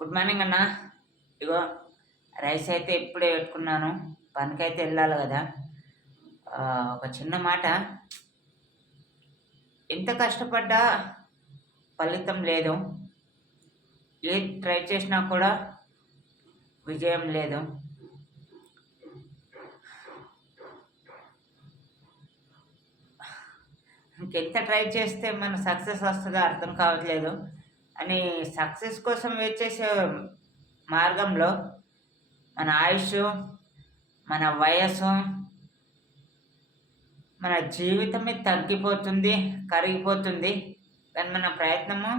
Good morning అన్న. ఇగో rice అయితే ఇప్పుడే పెట్టుకున్నాను. పనికైతే వెళ్ళాలి కదా. ఒక చిన్న మాట, ఎంత కష్టపడ్డా ఫలితం లేదు. ఏది ట్రై చేసినా కూడా విజయం లేదు. ఇంకెంత ట్రై చేస్తే మన సక్సెస్ వస్తుందో అర్థం కావట్లేదు. అని సక్సెస్ కోసం వెయిట్ చేసే మార్గంలో మన ఆయుష్, మన వయస్సు, మన జీవితమే తగ్గిపోతుంది, కరిగిపోతుంది. కానీ మన ప్రయత్నము,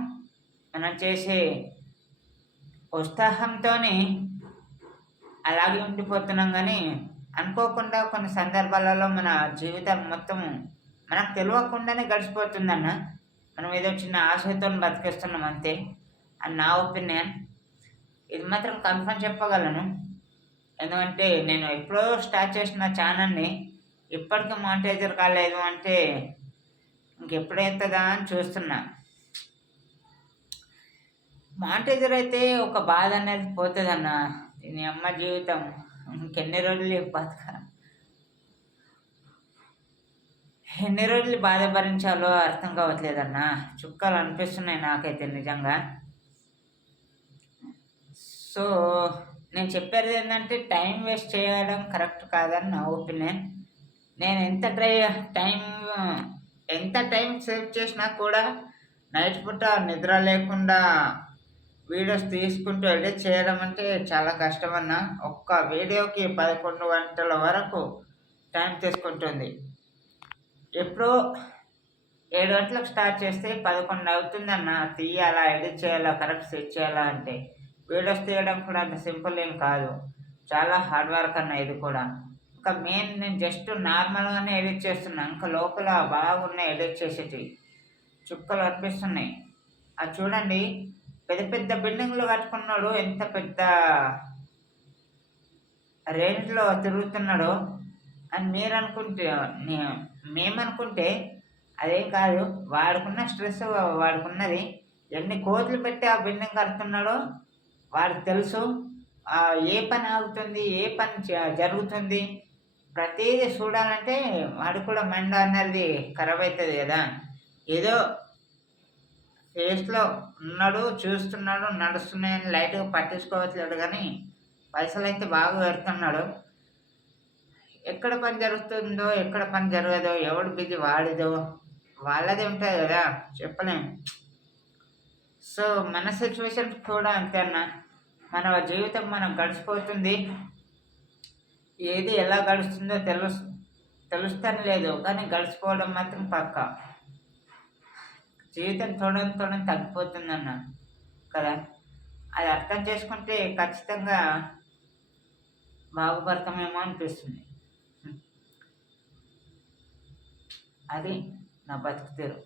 మనం చేసే ఉత్సాహంతోనే అలాగే ఉండిపోతున్నాం. కానీ అనుకోకుండా కొన్ని సందర్భాలలో మన జీవితం మొత్తం మనకు తెలియకుండానే గడిచిపోతుందన్న. మనం ఏదో చిన్న ఆశతో బతికేస్తున్నాం అంతే అని నా ఒపీనియన్. ఇది మాత్రం కన్ఫర్మ్ చెప్పగలను. ఎందుకంటే నేను ఎప్పుడో స్టార్ట్ చేసిన ఛానల్ని ఇప్పటికీ మానిటైజర్ కాలేదు అంటే ఇంకెప్పుడైతుందా అని చూస్తున్నా. మానిటైజర్ అయితే ఒక బాధ అనేది పోతుందన్న. దీని అమ్మ జీవితం ఇంకెన్ని రోజులు బతక, ఎన్ని రోజులు బాధ భరించాలో అర్థం కావట్లేదన్న. చుక్కలు అనిపిస్తున్నాయి నాకైతే నిజంగా. సో నేను చెప్పేది ఏంటంటే, టైం వేస్ట్ చేయడం కరెక్ట్ కాదని నా ఒపీనియన్. నేను ఎంత టైం సేవ్ చేసినా కూడా నైట్ పూట నిద్ర లేకుండా వీడియోస్ తీసుకుంటూ ఎడిట్ చేయడం అంటే చాలా కష్టమన్న. ఒక్క వీడియోకి 11 గంటల వరకు టైం తీసుకుంటుంది. ఎప్పుడో 7 గంటలకు స్టార్ట్ చేస్తే 11 అవుతుందన్న. తీయాలా, ఎడిట్ చేయాలా, కరెక్ట్ సెట్ చేయాలా అంటే వీడియోస్ తీయడం కూడా అంత సింపుల్ ఏం కాదు. చాలా హార్డ్ వర్క్ అన్న ఇది కూడా. ఇంకా మెయిన్ నేను జస్ట్ నార్మల్గానే ఎడిట్ చేస్తున్నా. ఇంకా లోపల బాగున్నాయి ఎడిట్ చేసేటివి. చుక్కలు అనిపిస్తున్నాయి. అది చూడండి, పెద్ద పెద్ద బిల్డింగ్లు కట్టుకున్నాడు, ఎంత పెద్ద రేంజ్లో తిరుగుతున్నాడో అని మీరు అనుకుంటే, మేమనుకుంటే అదేం కాదు. వాడుకున్న స్ట్రెస్ వాడుకున్నది. ఎన్ని కోట్లు పెట్టి ఆ బిల్డింగ్ కడుతున్నాడో వాడికి తెలుసు. ఏ పని ఆగుతుంది, ఏ పని జరుగుతుంది, ప్రతిదీ చూడాలంటే వాడు కూడా మైండ్ అనేది ఖరాబ్ అవుతుంది కదా. ఏదో ఫేస్లో ఉన్నాడు, చూస్తున్నాడు, నడుస్తున్నాయని లైట్గా పట్టించుకోవట్లేదు. కానీ పైసలు అయితే బాగా పెడుతున్నాడు. ఎక్కడ పని జరుగుతుందో, ఎక్కడ పని జరగదో, ఎవడు బిజీ వాడిదో వాళ్ళదే ఉంటుంది కదా, చెప్పలేము. సో మన సిచ్యువేషన్ కూడా అంతే అన్న. మన జీవితం మనం గడిచిపోతుంది. ఏది ఎలా గడుస్తుందో తెలుస్తని లేదు, కానీ గడిచిపోవడం మాత్రం పక్కా. జీవితం తోడం తగ్గిపోతుందన్న కదా. అది అర్థం చేసుకుంటే ఖచ్చితంగా బాగుపడతామేమో అనిపిస్తుంది. అది నా బతుకు తీరు.